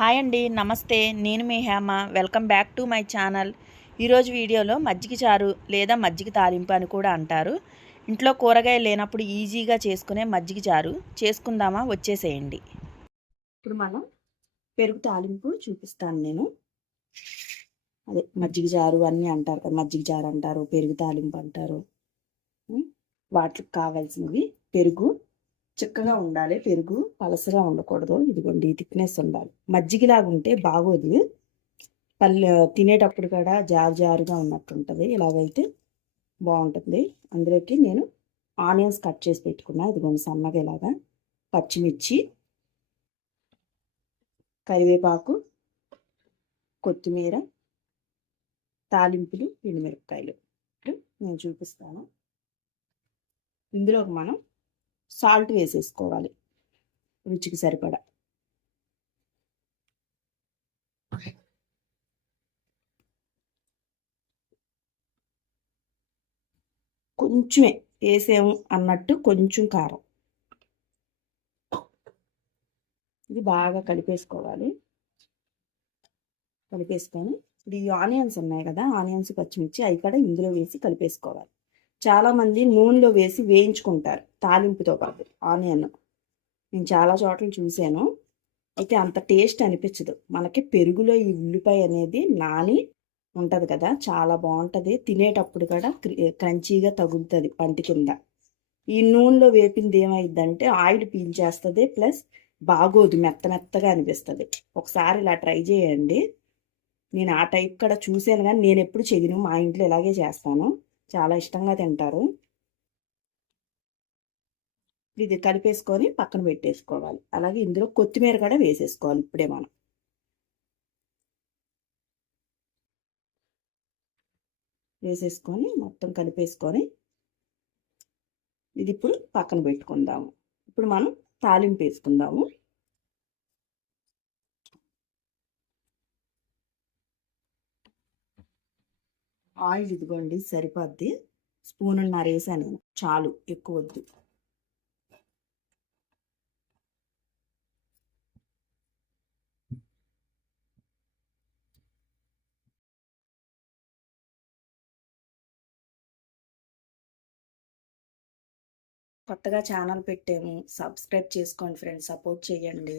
Hi అండి నమస్తే. నేను మీ Hema. Welcome back to my channel. ఈరోజు వీడియోలో మజ్జిగ చారు లేదా మజ్జిగ తాలింపు అని కూడా అంటారు. ఇంట్లో కూరగాయలు లేనప్పుడు ఈజీగా చేసుకునే మజ్జిగ చారు. చేసుకుందామా? వచ్చేసేయండి. ఇప్పుడు మనం పెరుగు తాలింపు చూపిస్తాను నేను. అదే మజ్జిగ చారు అన్నీ అంటారు కదా మజ్జిగ చారు అంటారు పెరుగు తాలింపు అంటారు. వాటికి కావాల్సినవి పెరుగు చిక్కగా ఉండాలి. పెరుగు పలసగా ఉండకూడదు. ఇదిగోండి థిక్నెస్ ఉండాలి. మజ్జిగలాగా ఉంటే బాగోదు. పల్లె తినేటప్పుడు కూడా జారు జారుగా ఉన్నట్టు ఉంటుంది ఇలాగైతే బాగుంటుంది. అందులోకి నేను ఆనియన్స్ కట్ చేసి పెట్టుకున్నా. ఇదిగోండి సన్నగా ఇలాగా పచ్చిమిర్చి కరివేపాకు కొత్తిమీర తాలింపులు ఎండుమిరపకాయలు. నేను చూపిస్తాను. ఇందులోకి మనం సాల్ట్ వేసేసుకోవాలి రుచికి సరిపడా. కొంచెమే వేసాము అన్నట్టు కొంచెం కారం. ఇది బాగా కలిపేసుకోవాలి. కలిపేసుకొని ఇప్పుడు ఈ ఆనియన్స్ ఉన్నాయి కదా ఆనియన్స్ పచ్చిమిర్చి అవి కూడా ఇందులో వేసి కలిపేసుకోవాలి. చాలామంది నూనెలో వేసి వేయించుకుంటారు తాలింపుతో పాటు. ఆనియన్. నేను చాలా చోట్ల చూశాను. అయితే అంత టేస్ట్ అనిపించదు. మనకి పెరుగులో ఈ ఉల్లిపాయ అనేది నాని ఉంటుంది కదా చాలా బాగుంటుంది. తినేటప్పుడు కూడా క్రంచీగా తగులుతుంది పంటి కింద. ఈ నూనెలో వేపింది ఏమైందంటే ఆయిల్ పీల్చేస్తుంది ప్లస్ బాగోదు మెత్త మెత్తగా అనిపిస్తుంది. ఒకసారి ఇలా ట్రై చేయండి. నేను ఆ టైప్ కూడా చూశాను కానీ నేను ఎప్పుడు చెయ్యను. మా ఇంట్లో ఇలాగే చేస్తాను. చాలా ఇష్టంగా తింటారు. ఇది కలిపేసుకొని పక్కన పెట్టేసుకోవాలి. అలాగే ఇందులో కొత్తిమీర కూడా వేసేసుకోవాలి ఇప్పుడే మనం. వేసేసుకొని మొత్తం కలిపేసుకొని ఇది ఇప్పుడు పక్కన పెట్టుకుందాము. ఇప్పుడు మనం తాలింపు వేసుకుందాము. ఆయిల్ ఇదిగోండి సరిపోద్ది. స్పూనున్నర నరేసాను నేను. చాలు ఎక్కువ వద్దు. కొత్తగా ఛానల్ పెట్టాము. సబ్స్క్రైబ్ చేసుకోండి ఫ్రెండ్స్ సపోర్ట్ చేయండి.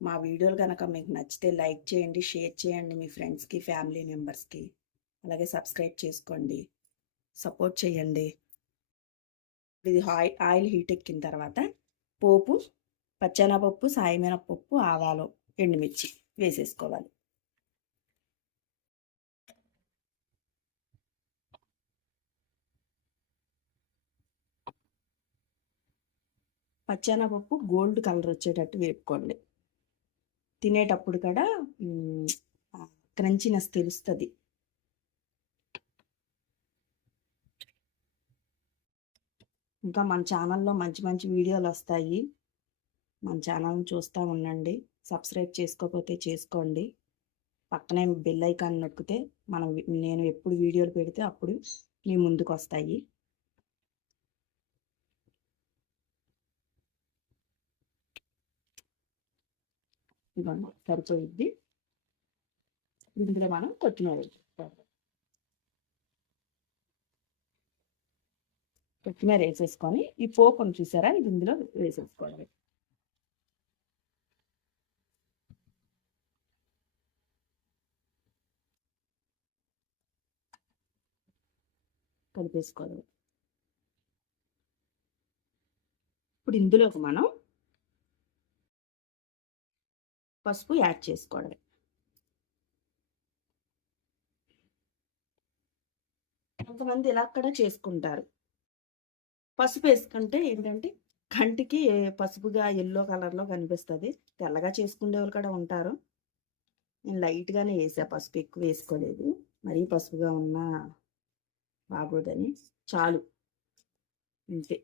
మా వీడియోలు కనుక మీకు నచ్చితే లైక్ చేయండి షేర్ చేయండి మీ ఫ్రెండ్స్కి ఫ్యామిలీ మెంబర్స్కి. అలాగే సబ్స్క్రైబ్ చేసుకోండి. సపోర్ట్ చేయండి. ఇది ఆయిల్ ఆయిల్ హీట్ ఎక్కిన తర్వాత పోపు పచ్చెనపప్పు సాయమినపప్పు ఆవాలు ఎండుమిర్చి వేసేసుకోవాలి. పచ్చెనపప్పు గోల్డ్ కలర్ వచ్చేటట్టు వేపుకోండి. తినేటప్పుడు కూడా క్రంచినెస్ తెలుస్తుంది. ఇంకా మన ఛానల్లో మంచి మంచి వీడియోలు వస్తాయి. మన ఛానల్ని చూస్తూ ఉండండి. సబ్స్క్రైబ్ చేసుకోకపోతే చేసుకోండి. పక్కనే బెల్ ఐకాన్ నొక్కితే మనం నేను ఎప్పుడు వీడియోలు పెడితే అప్పుడు మీ ముందుకు వస్తాయి. ఇవ్వండి సరిపోయిద్ది. ఇందులో మనం కొత్తిమీర కొత్తిమీర వేసేసుకొని ఈ పోపును చూసారా? ఇది ఇందులో వేసేసుకోవాలి కలిపేసుకోవాలి ఇప్పుడు ఇందులోకి మనం పసుపు యాడ్ చేసుకోవడమే కొంతమంది ఇలా కూడా చేసుకుంటారు. పసుపు వేసుకుంటే ఏంటంటే కంటికి పసుపుగా ఎల్లో కలర్లో కనిపిస్తుంది. తెల్లగా చేసుకునే వాళ్ళు కూడా ఉంటారు. నేను లైట్గానే వేసా పసుపు ఎక్కువ వేసుకోలేదు. మరీ పసుపుగా ఉన్నా బాగోదని. చాలు. అంతే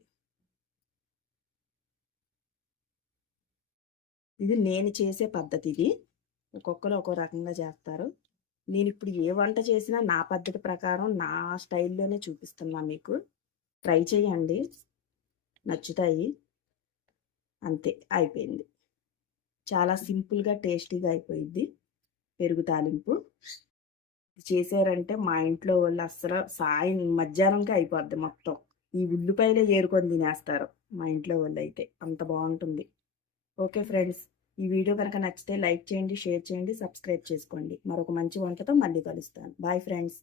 ఇది నేను చేసే పద్ధతి ఇది. ఒక్కొక్కరు ఒక్కో రకంగా చేస్తారు. నేను ఇప్పుడు ఏ వంట చేసినా నా పద్ధతి ప్రకారం నా స్టైల్లోనే చూపిస్తున్నా మీకు. ట్రై చేయండి. నచ్చుతాయి. అంతే అయిపోయింది. చాలా సింపుల్గా టేస్టీగా అయిపోయింది పెరుగు తాలింపు. చేశారంటే మా ఇంట్లో వాళ్ళు అస్సలు సాయం మధ్యాహ్నంకి అయిపోద్ది మొత్తం. ఈ ఉల్లిపాయలే ఏరుకొని తినేస్తారు మా ఇంట్లో వాళ్ళు అయితే. అంత బాగుంటుంది. ఓకే ఫ్రెండ్స్ ఈ వీడియో కనుక నచ్చితే లైక్ చేయండి షేర్ చేయండి సబ్స్క్రైబ్ చేసుకోండి. మరొక మంచి వంటతో మళ్ళీ కలుస్తాను. Bye friends.